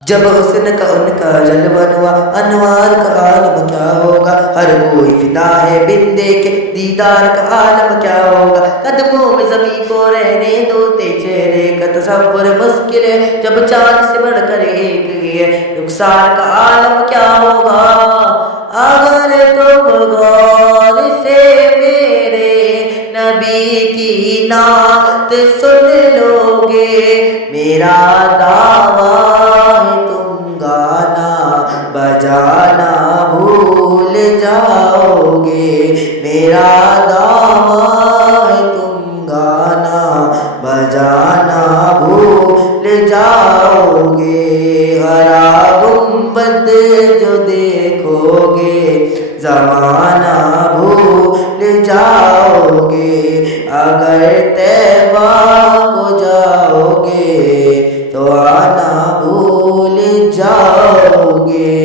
جب حسن کا ان کا جلوہ ہوا انوار کا عالم کیا ہوگا، ہر کوئی فدا ہے بن دیکھے دیدار کا عالم کیا ہوگا۔ قدموں میں زمین کو رہنے دو، تیرے چہرے کا تصور مشکل ہے، جب چاند سے بڑھ کر ایک ہی ہے رخسار کا عالم کیا ہوگا۔ اگر تم غور سے میرے نبی کی نعت سن لو گے، میرا دعویٰ بجانا بھول جاؤ گے، میرا دعویٰ ہے تم گانا بجانا بھول جاؤ گے۔ ہرا گنبد جو دیکھو گے زمانہ بھول جاؤ گے، اگر طیبہ کو جاؤ گے تو آنا بھول جاؤ گے۔